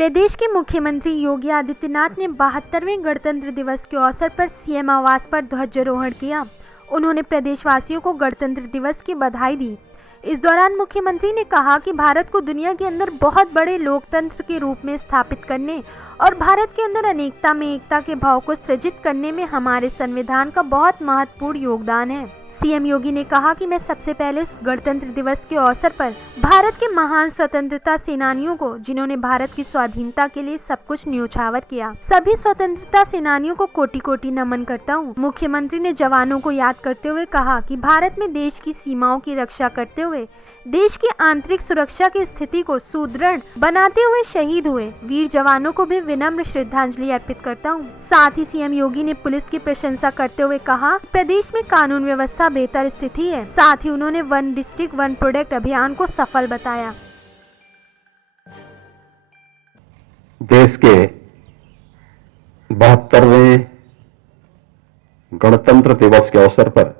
प्रदेश के मुख्यमंत्री योगी आदित्यनाथ ने 72वें गणतंत्र दिवस के अवसर पर सीएम आवास पर ध्वजारोहण किया। उन्होंने प्रदेशवासियों को गणतंत्र दिवस की बधाई दी। इस दौरान मुख्यमंत्री ने कहा कि भारत को दुनिया के अंदर बहुत बड़े लोकतंत्र के रूप में स्थापित करने और भारत के अंदर अनेकता में एकता के भाव को सृजित करने में हमारे संविधान का बहुत महत्वपूर्ण योगदान है। सीएम योगी ने कहा कि मैं सबसे पहले गणतंत्र दिवस के अवसर पर भारत के महान स्वतंत्रता सेनानियों को, जिन्होंने भारत की स्वाधीनता के लिए सब कुछ न्योछावर किया, सभी स्वतंत्रता सेनानियों को कोटि कोटि नमन करता हूं। मुख्यमंत्री ने जवानों को याद करते हुए कहा कि भारत में देश की सीमाओं की रक्षा करते हुए देश की आंतरिक सुरक्षा की स्थिति को सुदृढ़ बनाते हुए शहीद हुए वीर जवानों को भी विनम्र श्रद्धांजलि अर्पित करता हूं। साथ ही सीएम योगी ने पुलिस की प्रशंसा करते हुए कहा, प्रदेश में कानून व्यवस्था बेहतर स्थिति है। साथ ही उन्होंने वन डिस्ट्रिक्ट वन प्रोडक्ट अभियान को सफल बताया। देश के 72वें गणतंत्र दिवस के अवसर पर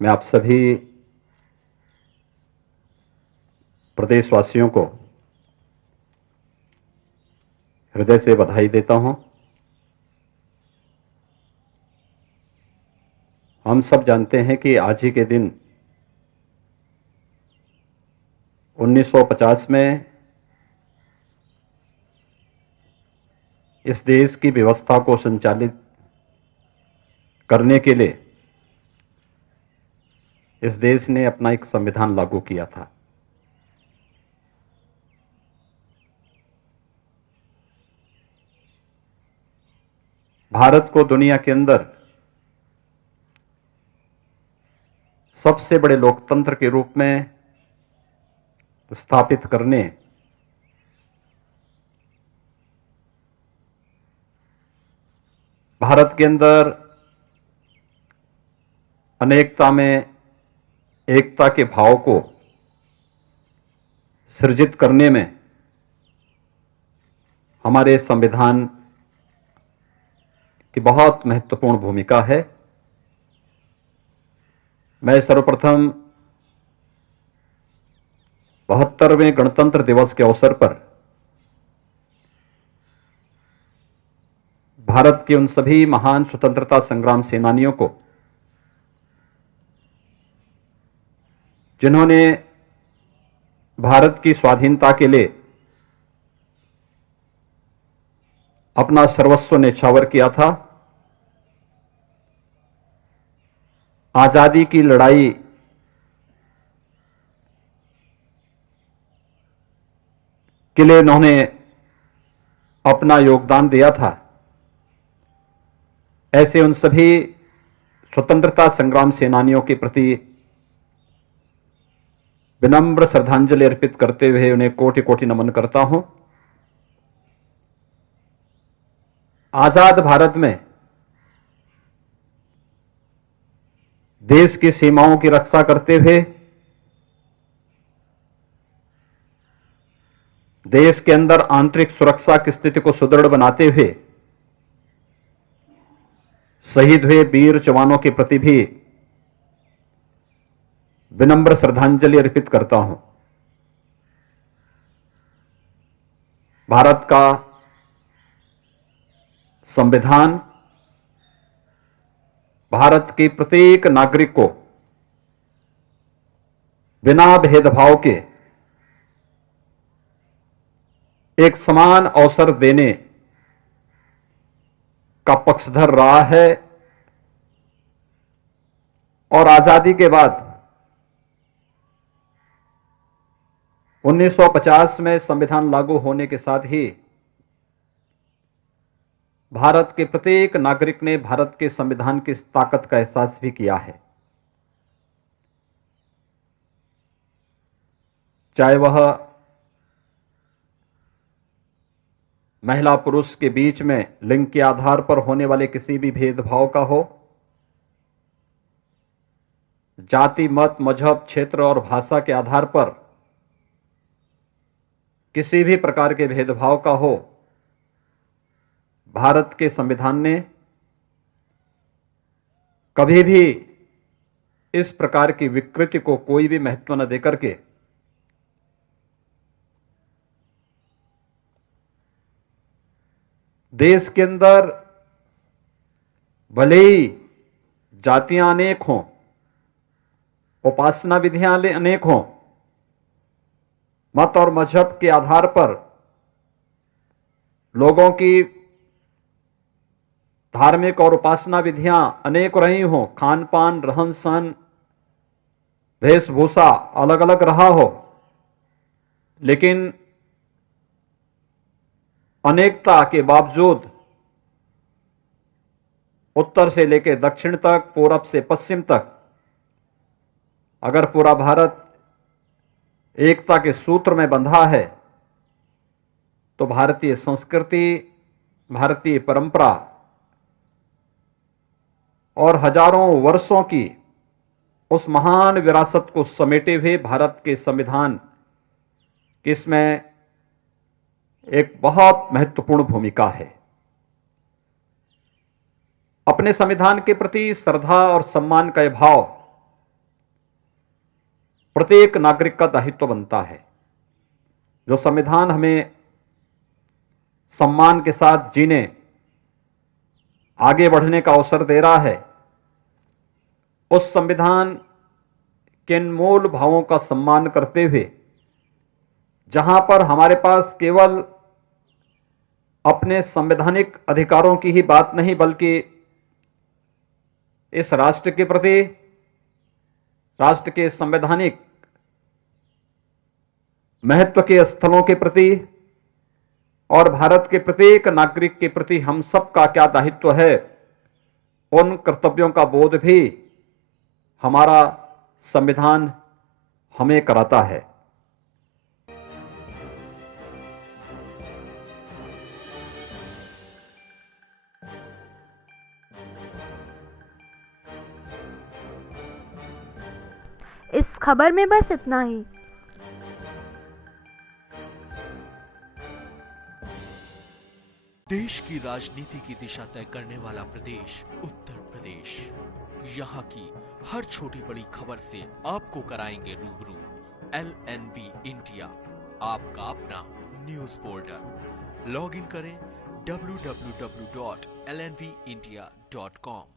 मैं आप सभी प्रदेशवासियों को हृदय से बधाई देता हूं। हम सब जानते हैं कि आज ही के दिन 1950 में इस देश की व्यवस्था को संचालित करने के लिए इस देश ने अपना एक संविधान लागू किया था। भारत को दुनिया के अंदर सबसे बड़े लोकतंत्र के रूप में स्थापित करने भारत के अंदर अनेकता में एकता के भाव को सृजित करने में हमारे संविधान की बहुत महत्वपूर्ण भूमिका है। मैं सर्वप्रथम 72वें गणतंत्र दिवस के अवसर पर भारत के उन सभी महान स्वतंत्रता संग्राम सेनानियों को, जिन्होंने भारत की स्वाधीनता के लिए अपना सर्वस्व न्यौछावर किया था, आजादी की लड़ाई के लिए उन्होंने अपना योगदान दिया था, ऐसे उन सभी स्वतंत्रता संग्राम सेनानियों के प्रति विनम्र श्रद्धांजलि अर्पित करते हुए उन्हें कोटि कोटि नमन करता हूं। आजाद भारत में देश की सीमाओं की रक्षा करते हुए देश के अंदर आंतरिक सुरक्षा की स्थिति को सुदृढ़ बनाते हुए शहीद हुए वीर जवानों के प्रति भी विनम्र श्रद्धांजलि अर्पित करता हूं। भारत का संविधान भारत के प्रत्येक नागरिक को बिना भेदभाव के एक समान अवसर देने का पक्षधर रहा है और आजादी के बाद 1950 में संविधान लागू होने के साथ ही भारत के प्रत्येक नागरिक ने भारत के संविधान की ताकत का एहसास भी किया है। चाहे वह महिला पुरुष के बीच में लिंग के आधार पर होने वाले किसी भी भेदभाव का हो, जाति मत मजहब क्षेत्र और भाषा के आधार पर किसी भी प्रकार के भेदभाव का हो, भारत के संविधान ने कभी भी इस प्रकार की विकृति को कोई भी महत्व न देकर के देश के अंदर भले ही जातियां अनेक हों, उपासना विधियां अनेक हों, मत और मजहब के आधार पर लोगों की धार्मिक और उपासना विधियां अनेक रही हों, खान पान, रहन सहन, वेशभूषा अलग अलग रहा हो, लेकिन अनेकता के बावजूद उत्तर से लेकर दक्षिण तक, पूरब से पश्चिम तक, अगर पूरा भारत एकता के सूत्र में बंधा है तो भारतीय संस्कृति, भारतीय परंपरा और हजारों वर्षों की उस महान विरासत को समेटे हुए भारत के संविधान की इसमें एक बहुत महत्वपूर्ण भूमिका है। अपने संविधान के प्रति श्रद्धा और सम्मान का यह भाव प्रत्येक नागरिक का दायित्व बनता है। जो संविधान हमें सम्मान के साथ जीने, आगे बढ़ने का अवसर दे रहा है, उस संविधान के मूल भावों का सम्मान करते हुए, जहां पर हमारे पास केवल अपने संवैधानिक अधिकारों की ही बात नहीं, बल्कि इस राष्ट्र के प्रति, राष्ट्र के संवैधानिक महत्व के स्थलों के प्रति और भारत के प्रत्येक नागरिक के प्रति हम सब का क्या दायित्व है, उन कर्तव्यों का बोध भी हमारा संविधान हमें कराता है। इस खबर में बस इतना ही। देश की राजनीति की दिशा तय करने वाला प्रदेश उत्तर प्रदेश। यहाँ की हर छोटी बड़ी खबर से आपको कराएंगे रूबरू। LNV इंडिया, आपका अपना न्यूज पोर्टल। लॉग इन करें www.lnvindia.com।